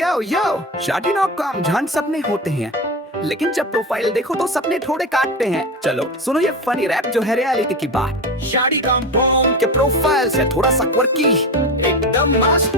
यो यो शादी.com जहां सपने होते हैं, लेकिन जब प्रोफाइल देखो तो सपने थोड़े काटते हैं। चलो सुनो ये फनी रैप जो है रियलिटी की बात। शादी.com के प्रोफाइल से थोड़ा सा क्वर्की, एकदम मस्त।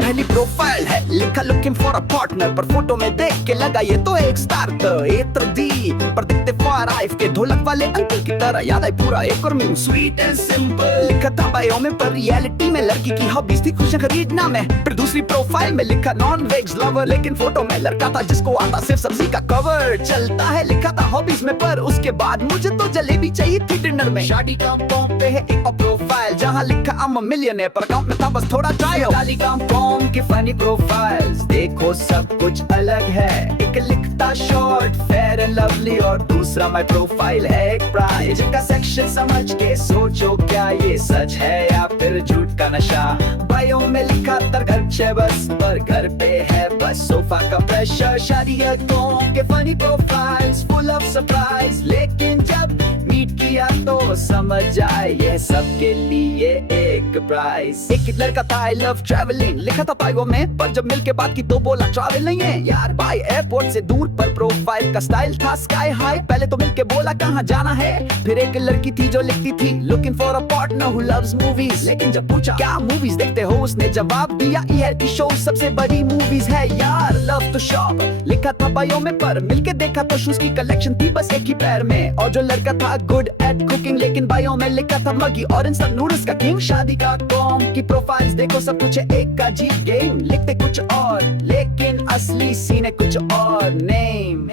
पहली प्रोफाइल है लिखा लुकिंग फॉर अ पार्टनर, पर फोटो में देख के लगा ये तो एक स्टार्टर। दी पर दिखते फार आइफ के ढोलक वाले अंकल की तरह, याद आई पूरा एक और मीम स्वीट एंड सिंपल। लिखा था बायो में पर रियलिटी में लड़की की हॉबीज थी खुशियां खरीदना में। फिर दूसरी प्रोफाइल में लिखा नॉन वेज लवर, लेकिन फोटो में लड़का था जिसको आता सिर्फ सब्जी का कवर। चलता है लिखा था हॉबीज में, पर उसके बाद मुझे तो जलेबी चाहिए थी डिनर में। शादी.com पे है एक और प्रोफाइल जहाँ लिखा I'm a millionaire, पर अकाउंट में था बस थोड़ा चायो। शादी.com की फनी प्रोफाइल्स देखो सब कुछ अलग है। एक लिखता शॉर्ट फेयर एंड लवली और दूसरा माय प्रोफाइल है एक प्राइज का सेक्शन। समझ के सोचो क्या ये सच है या फिर झूठ का नशा। बायो में लिखा तर घर छे बस, पर घर पे है बस सोफा का प्रेशर। शादी.com के funny profiles full of surprise, लेकिन जब मीट किया तो समझ आए ये सबके लिए एक प्राइस। एक लड़का था आई लव ट्रैवलिंग लिखा था बायो में, पर जब मिलके बात की तो बोला ट्रैवल नहीं है यार बाय एयरपोर्ट से दूर। पर प्रोफाइल का स्टाइल था स्काई हाई, पहले तो मिलके बोला कहाँ जाना है। फिर एक लड़की थी जो लिखती थी looking for a partner who loves movies, लेकिन जब पूछा क्या मूवीज देखते हो उसने जवाब दिया रियलिटी शो सबसे बड़ी मूवीज है यार। लव टू शॉप लिखा था बायो में, पर मिलके देखा तो शूज की कलेक्शन थी बस एक ही पैर में। और जो लड़का था गुड एट कुकिंग, लेकिन बायो में लिखा था मगी और इंस्टेंट नूडल्स का किंग। शादी.com की प्रोफाइल्स देखो सब कुछ है एक का जी गेम, लिखते कुछ और लेकिन असली सीन है कुछ और नेम।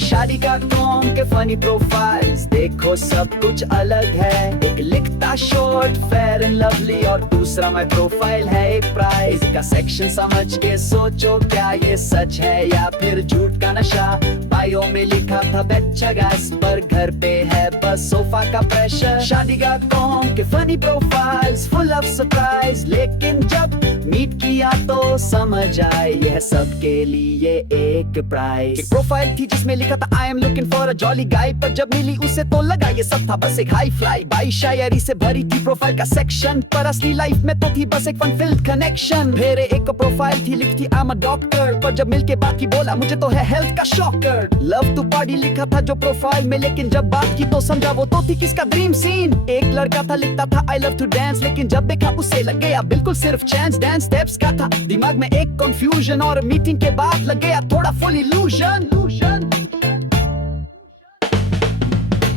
शादी.com के फनी प्रोफाइल्स देखो सब कुछ अलग है। एक लिखता शॉर्ट फेयर एंड लवली और दूसरा माय प्रोफाइल है एक प्राइज का सेक्शन। समझ के सोचो क्या ये सच है या फिर झूठ का नशा। बायो में लिखा था बेचा गैस, पर घर पे है बस सोफा का प्रेशर। शादी.com के funny profiles full of surprise, लेकिन जब मीट किया तो समझ आए यह सबके लिए एक प्राइज। एक प्रोफाइल थी जिसमें लिखा था I am looking for a jolly guy, पर जब मिली उसे तो लगा ये सब था बस एक हाई फ्लाई। बाई शायरी से भरी थी प्रोफाइल का सेक्शन, पर असली लाइफ में तो थी बस एक फन फिल्ड कनेक्शन। फिर एक प्रोफाइल थी लिखी थी आई एम अ डॉक्टर, पर जब मिलके बात की बोला मुझे तो है हेल्थ का शॉकर। लव टू पार्टी लिखा था जो प्रोफाइल में, लेकिन जब बात की तो समझा वो तो थी किसका ड्रीम सीन। एक लड़का था लिखता था आई लव टू डांस, लेकिन जब देखा उसे लग गया बिल्कुल सिर्फ चांस डांस स्टेप्स का था। दिमाग में एक कंफ्यूजन और मीटिंग के बाद लग गया थोड़ा फुल इल्यूजन।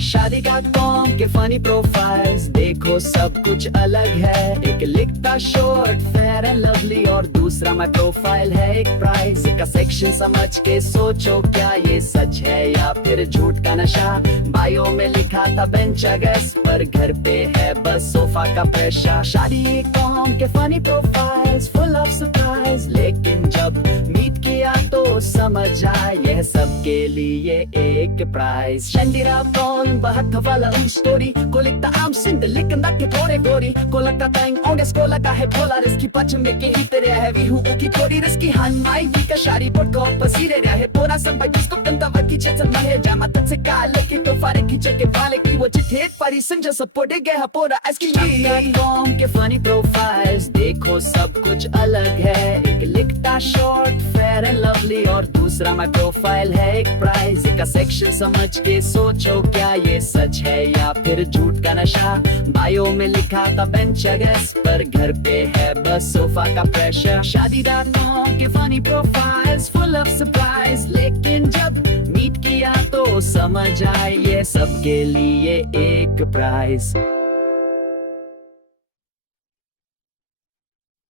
शादी.com के फनी प्रोफाइल्स देखो सब कुछ अलग है। एक लिखता शॉर्ट फेयर एंड लवली और दूसरा माय प्रोफाइल है एक प्राइस का सेक्शन। समझ के सोचो क्या ये सच है या फिर झूठ का नशा। बायो में लिखा था बेंच गैस, पर घर पे है बस सोफा का प्रेशर। शादी.com के funny profiles full of surprise, लेकिन जब मीट किया तो समझ आए यह सबके लिए एक price. शादी.com bahag wala ang story ko likta am sind likan that ke thode gori ko lagta tang ondes ko laga hai polaris ki pach mein ke itere heavy hu ki thodi risky han mai vi ka shari pot ko pasire rahe pora san by jisko kanta va ki chetsan mahe jama tat se kal ke to fare ki cheke wale ki wo chithet pari sinja support ge ha pora aski Shaदी.com ke funny profiles देखो सब कुछ अलग है। एक लिखता short fair and lovely और दूसरा my profile है एक प्राइज का सेक्शन। समझ के सोचो क्या ये सच है या फिर झूठ का नशा। बायो में लिखा था बेंच गैस, पर घर पे है बस सोफा का प्रेशर। शादी.com के funny profiles full of surprise, लेकिन जब मीट किया तो समझ आए ये सबके लिए एक प्राइज।